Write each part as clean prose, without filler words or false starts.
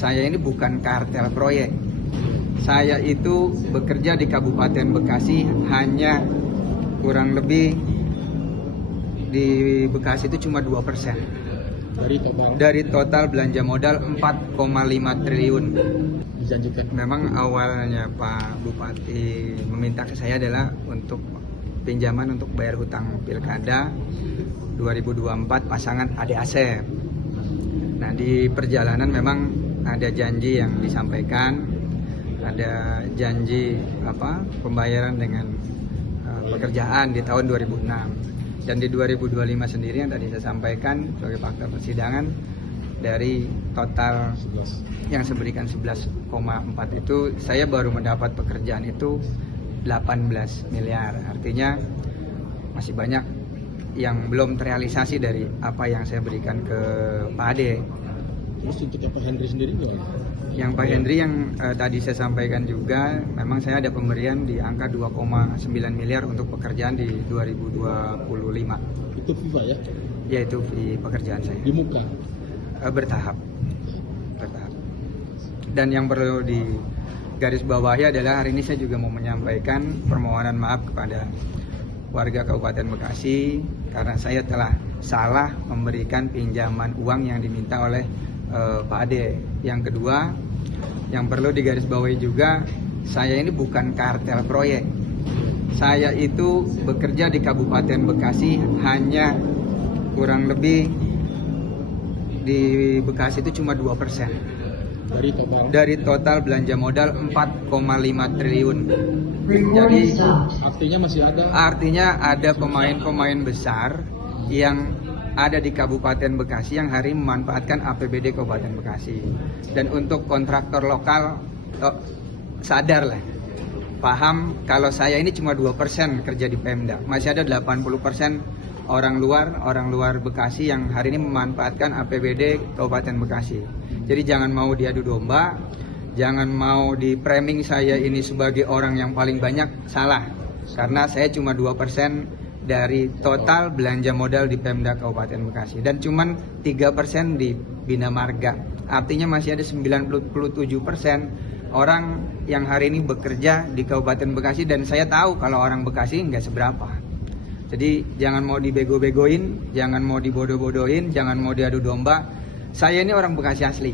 Saya ini bukan kartel proyek. Saya itu bekerja di Kabupaten Bekasi hanya kurang lebih di Bekasi itu cuma 2% dari total belanja modal 4,5 triliun. Dijanjikan. Memang awalnya Pak Bupati meminta ke saya adalah untuk pinjaman untuk bayar hutang pilkada 2024 pasangan Ade Asep. Nah, di perjalanan memang ada janji yang disampaikan, ada janji pembayaran dengan pekerjaan di tahun 2006. Dan di 2025 sendiri yang tadi saya sampaikan sebagai fakta persidangan, dari total yang saya berikan 11,4 itu saya baru mendapat pekerjaan itu 18 miliar. Artinya masih banyak yang belum terrealisasi dari apa yang saya berikan ke Pak Ade. Terus untuk Pak Henry sendiri gimana? Yang Pak Henry yang tadi saya sampaikan juga, memang saya ada pemberian di angka 2,9 miliar untuk pekerjaan di 2025. Itu FIFA ya? Yaitu di pekerjaan saya. Di muka? Bertahap. Dan yang perlu di garis bawahi adalah hari ini saya juga mau menyampaikan permohonan maaf kepada warga Kabupaten Bekasi karena saya telah salah memberikan pinjaman uang yang diminta oleh Pak Ade. Yang kedua, yang perlu digarisbawahi juga, saya ini bukan kartel proyek. Saya itu bekerja di Kabupaten Bekasi hanya kurang lebih di Bekasi itu cuma 2% dari total belanja modal 4,5 triliun. Jadi artinya ada pemain-pemain besar yang ada di Kabupaten Bekasi yang hari memanfaatkan APBD Kabupaten Bekasi. Dan untuk kontraktor lokal sadarlah, paham kalau saya ini cuma 2% kerja di Pemda. Masih ada 80% orang luar Bekasi yang hari ini memanfaatkan APBD Kabupaten Bekasi. Jadi jangan mau diadu domba, jangan mau di framing saya ini sebagai orang yang paling banyak, salah. Karena saya cuma 2% dari total belanja modal di Pemda Kabupaten Bekasi dan cuman 3% di Bina Marga. Artinya masih ada 97% orang yang hari ini bekerja di Kabupaten Bekasi, dan saya tahu kalau orang Bekasi nggak seberapa. Jadi jangan mau dibego-begoin, jangan mau dibodoh-bodohin, jangan mau diadu domba. Saya ini orang Bekasi asli.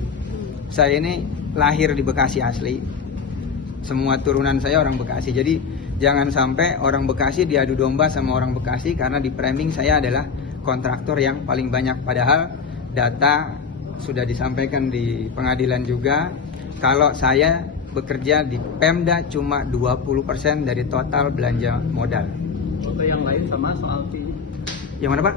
Saya ini lahir di Bekasi asli. Semua turunan saya orang Bekasi. Jadi jangan sampai orang Bekasi diadu domba sama orang Bekasi karena di framing saya adalah kontraktor yang paling banyak. Padahal data sudah disampaikan di pengadilan juga kalau saya bekerja di Pemda cuma 20% dari total belanja modal. Untuk yang lain sama soal fee-nya? Yang mana, Pak?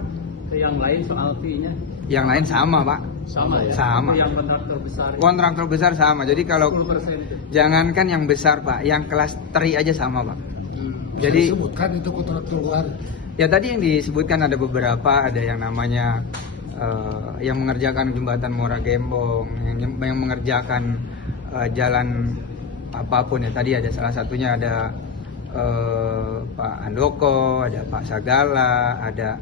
Yang lain soal fee-nya? Yang lain sama, Pak. Sama ya? Sama. Itu yang kontraktor besar? Kontraktor besar sama. Jadi kalau 10%. jangankan yang besar, Pak, yang kelas teri aja sama, Pak. Jadi disebutkan itu kontraktor luar. Ya tadi yang disebutkan ada beberapa, ada yang namanya yang mengerjakan jembatan Muara Gembong, yang mengerjakan jalan apapun ya. Tadi ada salah satunya ada Pak Handoko, ada Pak Sagala, ada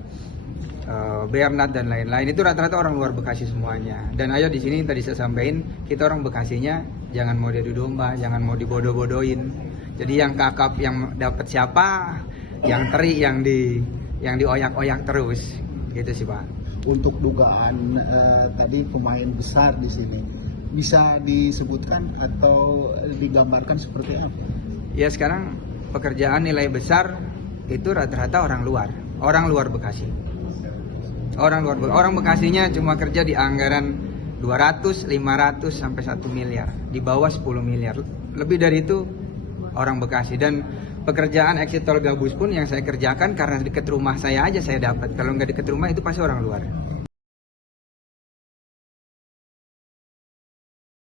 Bernard dan lain-lain. Itu rata-rata orang luar Bekasi semuanya. Dan ayo di sini tadi saya sampaikan, kita orang Bekasinya jangan mau diadu domba, jangan mau dibodoh-bodohin. Jadi yang kakap yang dapat siapa, yang teri yang dioyak-oyak terus, gitu sih Pak. Untuk dugaan tadi pemain besar di sini, bisa disebutkan atau digambarkan seperti apa? Ya sekarang pekerjaan nilai besar itu rata-rata orang luar Bekasi. Orang Bekasinya cuma kerja di anggaran 200, 500 sampai 1 miliar, di bawah 10 miliar. Lebih dari itu orang Bekasi. Dan pekerjaan exit tol Gabus pun yang saya kerjakan karena dekat rumah saya aja saya dapat. Kalau nggak dekat rumah itu pasti orang luar.